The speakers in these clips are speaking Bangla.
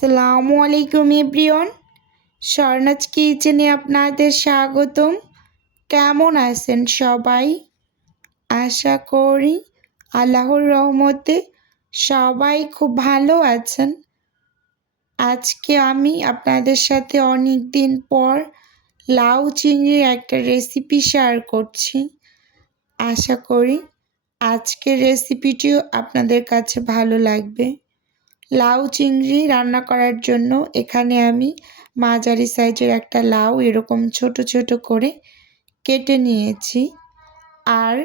আসসালামু আলাইকুম এভরিওয়ান। স্বর্ণাজ কিচেনে আপনাদের স্বাগতম। কেমন আছেন সবাই? আশা করি আল্লাহর রহমতে সবাই খুব ভালো আছেন। আজকে আমি আপনাদের সাথে অনেক দিন পর লাউ চিংড়ির একটা রেসিপি শেয়ার করছি। আশা করি আজকের রেসিপিটিও আপনাদের কাছে ভালো লাগবে। লাউ চিংড়ি রান্না করার জন্য এখানে আমি মাঝারি সাইজের একটা লাউ এরকম ছোট ছোট করে কেটে নিয়েছি। আর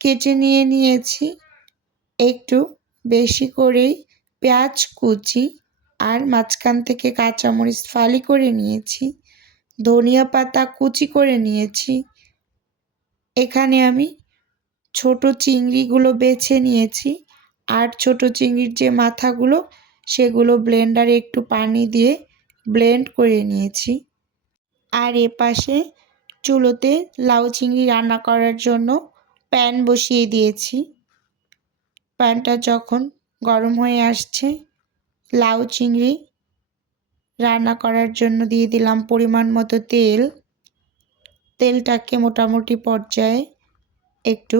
কেটে নিয়ে নিয়েছি একটু বেশি করেই পেঁয়াজ কুচি আর মাঝখান থেকে কাঁচামরিচ ফালি করে নিয়েছি। ধনিয়া পাতা কুচি করে নিয়েছি। এখানে আমি ছোট চিংড়িগুলো বেছে নিয়েছি। আর ছোট চিংড়ির যে মাথাগুলো, সেগুলো ব্লেন্ডারে একটু পানি দিয়ে ব্লেন্ড করে নিয়েছি। আর এ পাশে চুলোতে লাউ চিংড়ি রান্না করার জন্য প্যান বসিয়ে দিয়েছি। প্যানটা যখন গরম হয়ে আসছে, লাউ চিংড়ি রান্না করার জন্য দিয়ে দিলাম পরিমাণ মতো তেল। তেলটাকে মোটামুটি পর্যায়ে একটু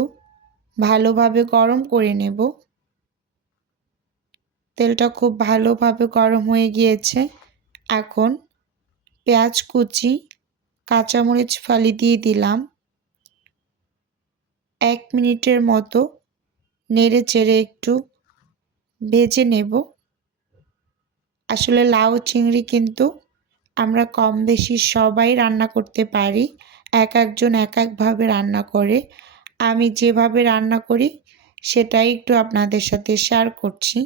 ভালোভাবে গরম করে নেব। তেলটা খুব ভালোভাবে গরম হয়ে গিয়েছে। এখন পেঁয়াজ কুচি, কাঁচামরিচ ফালি দিয়ে দিলাম। এক মিনিটের মতো নেড়ে চেড়ে একটু ভেজে নেব। আসলে লাউ চিংড়ি কিন্তু আমরা কম বেশি সবাই রান্না করতে পারি। এক একজন এক একভাবে রান্না করে। আমি যেভাবে রান্না করি সেটাই একটু আপনাদের সাথে শেয়ার করছি।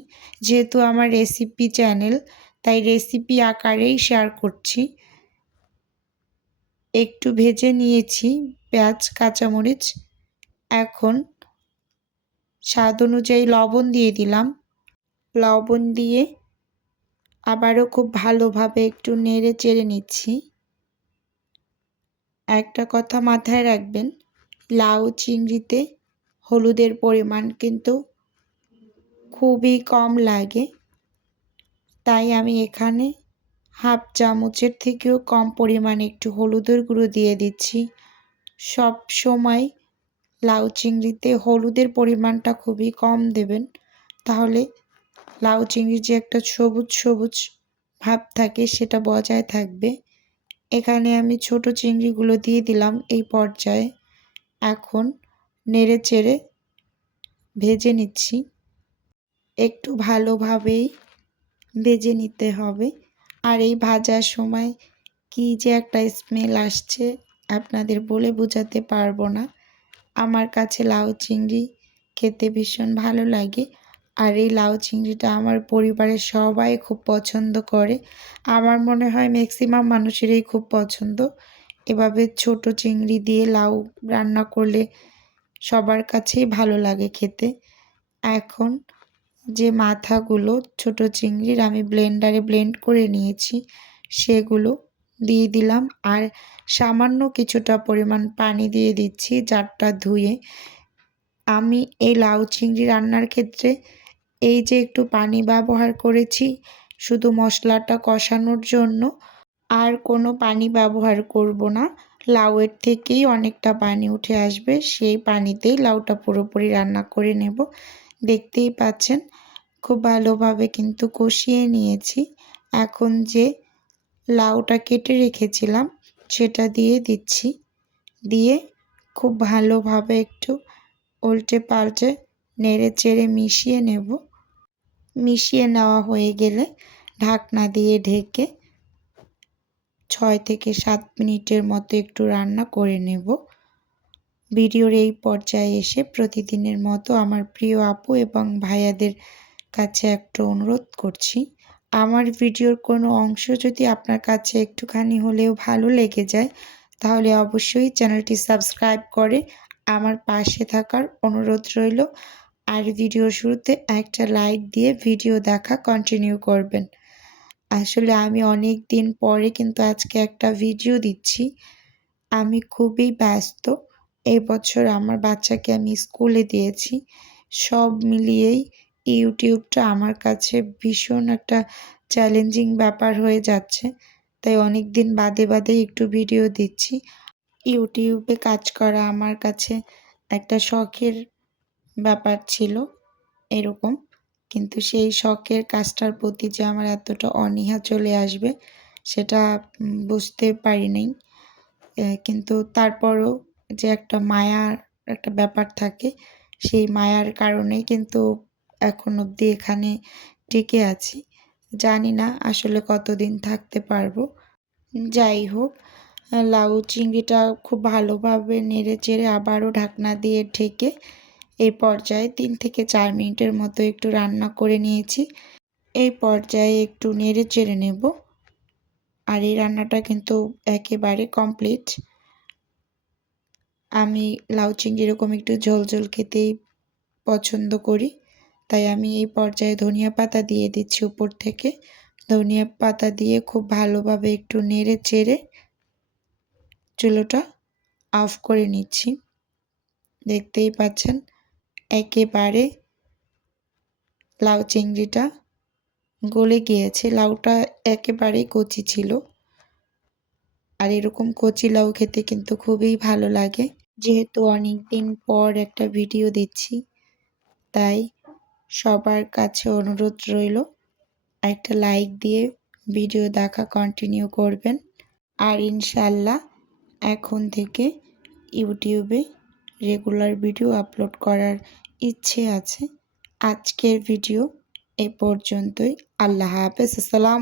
যেহেতু আমার রেসিপি চ্যানেল তাই রেসিপি আকারেই শেয়ার করছি। একটু ভেজে নিয়েছি পেঁয়াজ, কাঁচামরিচ। এখন স্বাদ অনুযায়ী লবণ দিয়ে দিলাম। লবণ দিয়ে আবারও খুব ভালোভাবে একটু নেড়ে চেড়ে নিচ্ছি। একটা কথা মাথায় রাখবেন, লাউ চিংড়িতে হলুদের পরিমাণ কিন্তু খুবই কম লাগে। তাই আমি এখানে হাফ চামচের থেকেও কম পরিমাণে একটু হলুদের গুঁড়ো দিয়ে দিচ্ছি। সব সময় লাউ চিংড়িতে হলুদের পরিমাণটা খুবই কম দেবেন। তাহলে লাউ চিংড়ির যে একটা সবুজ সবুজ ভাব থাকে সেটা বজায় থাকবে। এখানে আমি ছোট চিংড়িগুলো দিয়ে দিলাম এই পর্যায়ে। এখন নেড়ে চেড়ে ভেজে নিচ্ছি। একটু ভালোভাবেই ভেজে নিতে হবে। আর এই ভাজার সময় কি যে একটা স্মেল আসছে আপনাদের বলে বোঝাতে পারব না। আমার কাছে লাউ চিংড়ি খেতে ভীষণ ভালো লাগে। আর এই লাউ চিংড়িটা আমার পরিবারের সবাই খুব পছন্দ করে। আমার মনে হয় ম্যাক্সিমাম মানুষেরই খুব পছন্দ। এভাবে ছোট চিংড়ি দিয়ে লাউ রান্না করলে সবার কাছেই ভালো লাগে খেতে। এখন যে মাথাগুলো ছোট চিংড়ির আমি ব্লেন্ডারে ব্লেন্ড করে নিয়েছি, সেগুলো দিয়ে দিলাম। আর সামান্য কিছুটা পরিমাণ পানি দিয়ে দিচ্ছি জারটা ধুয়ে। আমি এই লাউ চিংড়ি রান্নার ক্ষেত্রে এই যে একটু পানি ব্যবহার করেছি, শুধু মশলাটা কষানোর জন্য, আর কোনো পানি ব্যবহার করব না। লাউয়ের থেকেই অনেকটা পানি উঠে আসবে। সেই পানিতেই লাউটা পুরোপুরি রান্না করে নেব। দেখতেই পাচ্ছেন, খুব ভালোভাবে কিন্তু কষিয়ে নিয়েছি। এখন যে লাউটা কেটে রেখেছিলাম, সেটা দিয়ে দিচ্ছি। দিয়ে খুব ভালোভাবে একটু উল্টে পাল্টে নেড়ে চেড়ে মিশিয়ে নেব। মিশিয়ে নেওয়া হয়ে গেলে ঢাকনা দিয়ে ঢেকে ছয় থেকে সাত মিনিটের মতো একটু রান্না করে নেব। ভিডিওর এই পর্যায়ে এসে প্রতিদিনের মতো আমার প্রিয় আপু এবং ভাইয়াদের কাছে একটা অনুরোধ করছি। আমার ভিডিওর কোনো অংশ যদি আপনার কাছে একটুখানি হলেও ভালো লেগে যায়, তাহলে অবশ্যই চ্যানেলটি সাবস্ক্রাইব করে আমার পাশে থাকার অনুরোধ রইল। আর ভিডিও শুরুতে একটা লাইক দিয়ে ভিডিও দেখা কন্টিনিউ করবেন। আসলে আমি অনেক দিন পরে কিন্তু আজকে একটা ভিডিও দিচ্ছি। আমি খুবই ব্যস্ত। এই বছর আমার বাচ্চাকে আমি স্কুলে দিয়েছি। সব মিলিয়েই ইউটিউবটা আমার কাছে ভীষণ একটা চ্যালেঞ্জিং ব্যাপার হয়ে যাচ্ছে। তাই অনেক দিন বাদে বাদে একটু ভিডিও দিচ্ছি। ইউটিউবে কাজ করা আমার কাছে একটা শখের ব্যাপার ছিল। এরকম। কিন্তু সেই শখের কাজটার প্রতি যে আমার এতটা অনীহা চলে আসবে, সেটা বুঝতে পারি নাই। কিন্তু তারপরও যে একটা মায়ার একটা ব্যাপার থাকে, সেই মায়ার কারণেই কিন্তু এখন অবধি এখানে টিকে আছি। জানি না আসলে কতদিন থাকতে পারব। যাই হোক, লাউ চিংড়িটা খুব ভালোভাবে নেড়ে চেড়ে আবারও ঢাকনা দিয়ে ঢেকে এই পর্যায়ে তিন থেকে চার মিনিটের মতো একটু রান্না করে নিয়েছি। এই পর্যায়ে একটু নেড়ে চেড়ে নেব। আর এই রান্নাটা কিন্তু একেবারে কমপ্লিট আমি লাউ চিংড়ি এরকম একটু ঝোল ঝোল খেতেই পছন্দ করি। তাই আমি এই পর্যায়ে ধনিয়া পাতা দিয়ে দিচ্ছি উপর থেকে। ধনিয়া পাতা দিয়ে খুব ভালোভাবে একটু নেড়ে চেড়ে চুলোটা অফ করে নিচ্ছি। দেখতেই পাচ্ছেন? একেবারে লাউ চিংড়িটা গলে গিয়েছে। লাউটা একেবারেই কচি ছিল। আর এরকম কচি লাউ খেতে কিন্তু খুবই ভালো লাগে। যেহেতু অনেক দিন পর একটা ভিডিও দিচ্ছি, তাই সবার কাছে অনুরোধ রইল, একটা লাইক দিয়ে ভিডিও দেখা কন্টিনিউ করবেন। আর ইনশাল্লাহ এখন থেকে ইউটিউবে রেগুলার ভিডিও আপলোড করার ইচ্ছে আছে। আজকের ভিডিও এ পর্যন্তই। আল্লাহ হাফেজ। আসসালাম